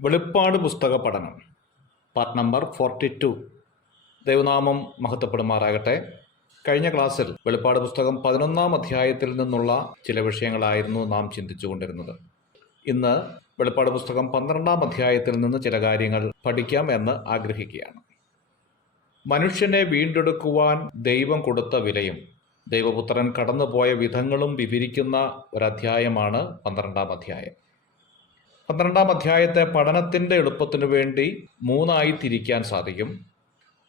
വെളിപ്പാട് പുസ്തക പഠനം പാർട്ട് നമ്പർ 42. ദൈവനാമം മഹത്വപ്പെടുമാറാകട്ടെ. കഴിഞ്ഞ ക്ലാസ്സിൽ വെളിപ്പാട് പുസ്തകം 11-ാം അധ്യായത്തിൽ നിന്നുള്ള ചില വിഷയങ്ങളായിരുന്നു നാം ചിന്തിച്ചുകൊണ്ടിരുന്നത്. ഇന്ന് വെളിപ്പാട് പുസ്തകം 12-ാം അധ്യായത്തിൽ നിന്ന് ചില കാര്യങ്ങൾ പഠിക്കാം എന്ന് ആഗ്രഹിക്കുകയാണ്. മനുഷ്യനെ വീണ്ടെടുക്കുവാൻ ദൈവം കൊടുത്ത വിലയും ദൈവപുത്രൻ കടന്നുപോയ വിധങ്ങളും വിവരിക്കുന്ന ഒരധ്യായമാണ് 12-ാം അധ്യായം. 12-ാം അധ്യായത്തെ പഠനത്തിൻ്റെ എളുപ്പത്തിനു വേണ്ടി 3ആയി തിരിക്കാൻ സാധിക്കും.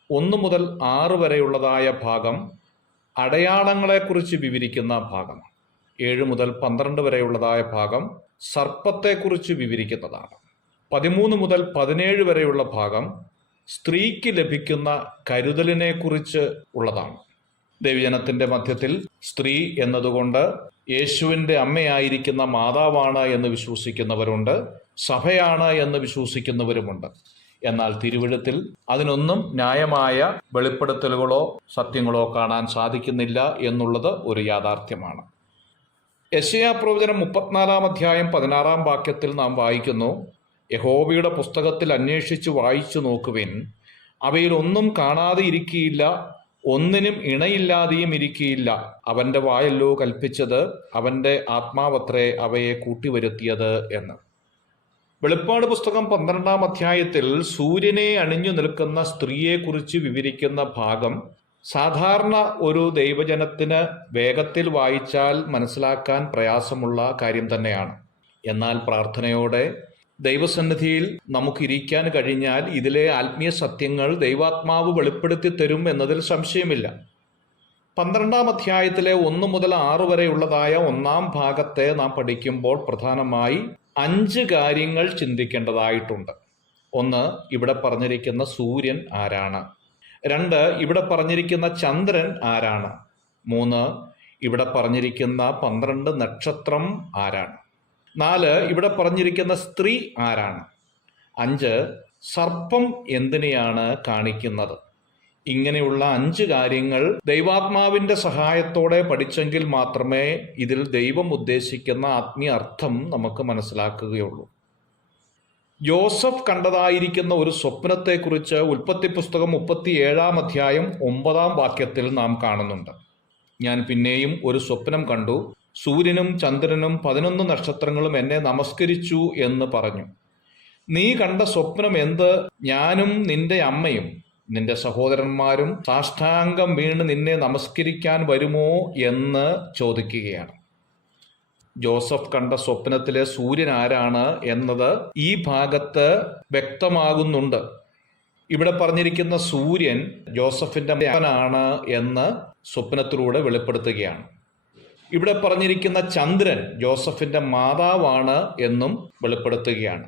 1 മുതൽ 6 വരെയുള്ളതായ ഭാഗം അടയാളങ്ങളെക്കുറിച്ച് വിവരിക്കുന്ന ഭാഗം. 7 മുതൽ 12 വരെയുള്ളതായ ഭാഗം സർപ്പത്തെക്കുറിച്ച് വിവരിക്കുന്നതാണ്. 13 മുതൽ 17 വരെയുള്ള ഭാഗം സ്ത്രീക്ക് ലഭിക്കുന്ന കരുതലിനെക്കുറിച്ച് ഉള്ളതാണ്. ദൈവജനത്തിൻ്റെ മധ്യത്തിൽ സ്ത്രീ എന്നതുകൊണ്ട് യേശുവിൻ്റെ അമ്മയായിരിക്കുന്ന മാതാവാണ് എന്ന് വിശ്വസിക്കുന്നവരുണ്ട്, സഭയാണ് എന്ന് വിശ്വസിക്കുന്നവരുമുണ്ട്. എന്നാൽ തിരുവെഴുത്തിൽ അതിനൊന്നും ന്യായമായ വെളിപ്പെടുത്തലുകളോ സത്യങ്ങളോ കാണാൻ സാധിക്കുന്നില്ല എന്നുള്ളത് ഒരു യാഥാർത്ഥ്യമാണ്. യെശയ്യാ പ്രവചനം 34-ാം അധ്യായം 16-ാം വാക്യത്തിൽ നാം വായിക്കുന്നു, യഹോവയുടെ പുസ്തകത്തിൽ അന്വേഷിച്ച് വായിച്ചു നോക്കുവിൻ, അവയിൽ ഒന്നും കാണാതെ ഇരിക്കുകയില്ല, ഒന്നിനും ഇണയില്ലാതെയും ഇരിക്കുകയില്ല. അവൻ്റെ വായല്ലോ കൽപ്പിച്ചത്, അവൻ്റെ ആത്മാവത്രേ അവയെ കൂട്ടിവരുത്തിയത് എന്ന്. വെളിപ്പാട് പുസ്തകം 12-ാം അധ്യായത്തിൽ സൂര്യനെ അണിഞ്ഞു നിൽക്കുന്ന സ്ത്രീയെക്കുറിച്ച് വിവരിക്കുന്ന ഭാഗം സാധാരണ ഒരു ദൈവജനത്തിന് വേഗത്തിൽ വായിച്ചാൽ മനസ്സിലാക്കാൻ പ്രയാസമുള്ള കാര്യം തന്നെയാണ്. എന്നാൽ പ്രാർത്ഥനയോടെ ദൈവസന്നിധിയിൽ നമുക്കിരിക്കാൻ കഴിഞ്ഞാൽ ഇതിലെ ആത്മീയ സത്യങ്ങൾ ദൈവാത്മാവ് വെളിപ്പെടുത്തി തരും എന്നതിൽ സംശയമില്ല. 12-ാം അധ്യായത്തിലെ 1 മുതൽ 6 വരെയുള്ളതായ 1-ാം ഭാഗത്തെ നാം പഠിക്കുമ്പോൾ പ്രധാനമായി 5 കാര്യങ്ങൾ ചിന്തിക്കേണ്ടതായിട്ടുണ്ട്. 1, ഇവിടെ പറഞ്ഞിരിക്കുന്ന സൂര്യൻ ആരാണ്? 2, ഇവിടെ പറഞ്ഞിരിക്കുന്ന ചന്ദ്രൻ ആരാണ്? 3, ഇവിടെ പറഞ്ഞിരിക്കുന്ന 12 നക്ഷത്രം ആരാണ്? 4, ഇവിടെ പറഞ്ഞിരിക്കുന്ന സ്ത്രീ ആരാണ്? 5, സർപ്പം എന്തിനെയാണ് കാണിക്കുന്നത്? ഇങ്ങനെയുള്ള 5 കാര്യങ്ങൾ ദൈവാത്മാവിൻ്റെ സഹായത്തോടെ പഠിച്ചെങ്കിൽ മാത്രമേ ഇതിൽ ദൈവം ഉദ്ദേശിക്കുന്ന ആത്മീയ അർത്ഥം നമുക്ക് മനസ്സിലാക്കുകയുള്ളൂ. ജോസഫ് കണ്ടതായിരിക്കുന്ന ഒരു സ്വപ്നത്തെക്കുറിച്ച് ഉൽപ്പത്തി പുസ്തകം 37-ാം അധ്യായം 9-ാം വാക്യത്തിൽ നാം കാണുന്നുണ്ട്. ഞാൻ പിന്നെയും ഒരു സ്വപ്നം കണ്ടു, സൂര്യനും ചന്ദ്രനും 11 നക്ഷത്രങ്ങളും എന്നെ നമസ്കരിച്ചു എന്ന് പറഞ്ഞു. നീ കണ്ട സ്വപ്നം എന്ത്? ഞാനും നിന്റെ അമ്മയും നിന്റെ സഹോദരന്മാരും സാഷ്ടാംഗം വീണ് നിന്നെ നമസ്കരിക്കാൻ വരുമോ എന്ന് ചോദിക്കുകയാണ്. ജോസഫ് കണ്ട സ്വപ്നത്തിലെ സൂര്യൻ ആരാണ് എന്നത് ഈ ഭാഗത്ത് വ്യക്തമാകുന്നുണ്ട്. ഇവിടെ പറഞ്ഞിരിക്കുന്ന സൂര്യൻ ജോസഫിന്റെ മകനാണ് എന്ന് സ്വപ്നത്തിലൂടെ വെളിപ്പെടുത്തുകയാണ്. ഇവിടെ പറഞ്ഞിരിക്കുന്ന ചന്ദ്രൻ ജോസഫിന്റെ മാതാവാണ് എന്നും വെളിപ്പെടുത്തുകയാണ്.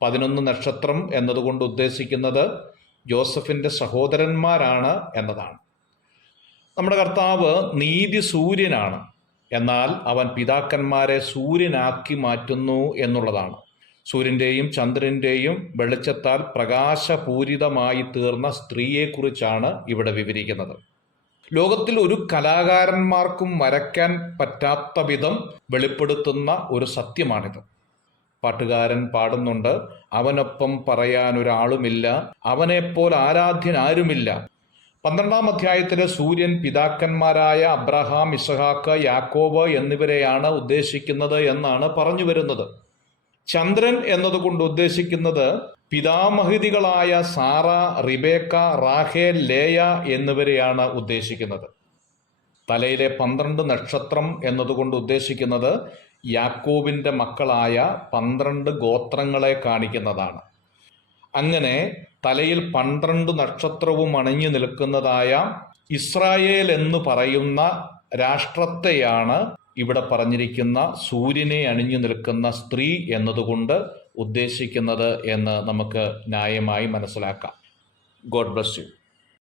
11 നക്ഷത്രം എന്നതുകൊണ്ട് ഉദ്ദേശിക്കുന്നത് ജോസഫിന്റെ സഹോദരന്മാരാണ് എന്നതാണ്. നമ്മുടെ കർത്താവ് നീതി സൂര്യനാണ്, എന്നാൽ അവൻ പിതാക്കന്മാരെ സൂര്യനാക്കി മാറ്റുന്നു എന്നുള്ളതാണ്. സൂര്യൻ്റെയും ചന്ദ്രൻ്റെയും വെളിച്ചത്താൽ പ്രകാശപൂരിതമായി തീർന്ന സ്ത്രീയെക്കുറിച്ചാണ് ഇവിടെ വിവരിക്കുന്നത്. ലോകത്തിൽ ഒരു കലാകാരന്മാർക്കും വരയ്ക്കാൻ പറ്റാത്ത വിധം വെളിപ്പെടുത്തുന്ന ഒരു സത്യമാണിത്. പാട്ടുകാരൻ പാടുന്നുണ്ട്, അവനൊപ്പം പറയാൻ ഒരാളുമില്ല, അവനെപ്പോൾ ആരാധ്യൻ ആരുമില്ല. 12-ാം അധ്യായത്തിലെ സൂര്യൻ പിതാക്കന്മാരായ അബ്രഹാം, ഇസഹാക്ക്, യാക്കോബ് എന്നിവരെയാണ് ഉദ്ദേശിക്കുന്നത് എന്നാണ് പറഞ്ഞു വരുന്നത്. ചന്ദ്രൻ എന്നതുകൊണ്ട് ഉദ്ദേശിക്കുന്നത് പിതാമഹിതികളായ സാറ, റിബേക്ക, റാഹേൽ, ലേയ എന്നിവരെയാണ് ഉദ്ദേശിക്കുന്നത്. തലയിലെ 12 നക്ഷത്രം എന്നതുകൊണ്ട് ഉദ്ദേശിക്കുന്നത് യാക്കോബിൻ്റെ മക്കളായ 12 ഗോത്രങ്ങളെ കാണിക്കുന്നതാണ്. അങ്ങനെ തലയിൽ 12 നക്ഷത്രവും അണിഞ്ഞു നിൽക്കുന്നതായ ഇസ്രായേൽ എന്ന് പറയുന്ന രാഷ്ട്രത്തെയാണ് ഇവിടെ പറഞ്ഞിരിക്കുന്ന സൂര്യനെ അണിഞ്ഞു നിൽക്കുന്ന സ്ത്രീ എന്നതുകൊണ്ട് ഉദ്ദേശിക്കുന്നത് എന്ന് നമുക്ക് ന്യായമായി മനസ്സിലാക്കാം. God bless you.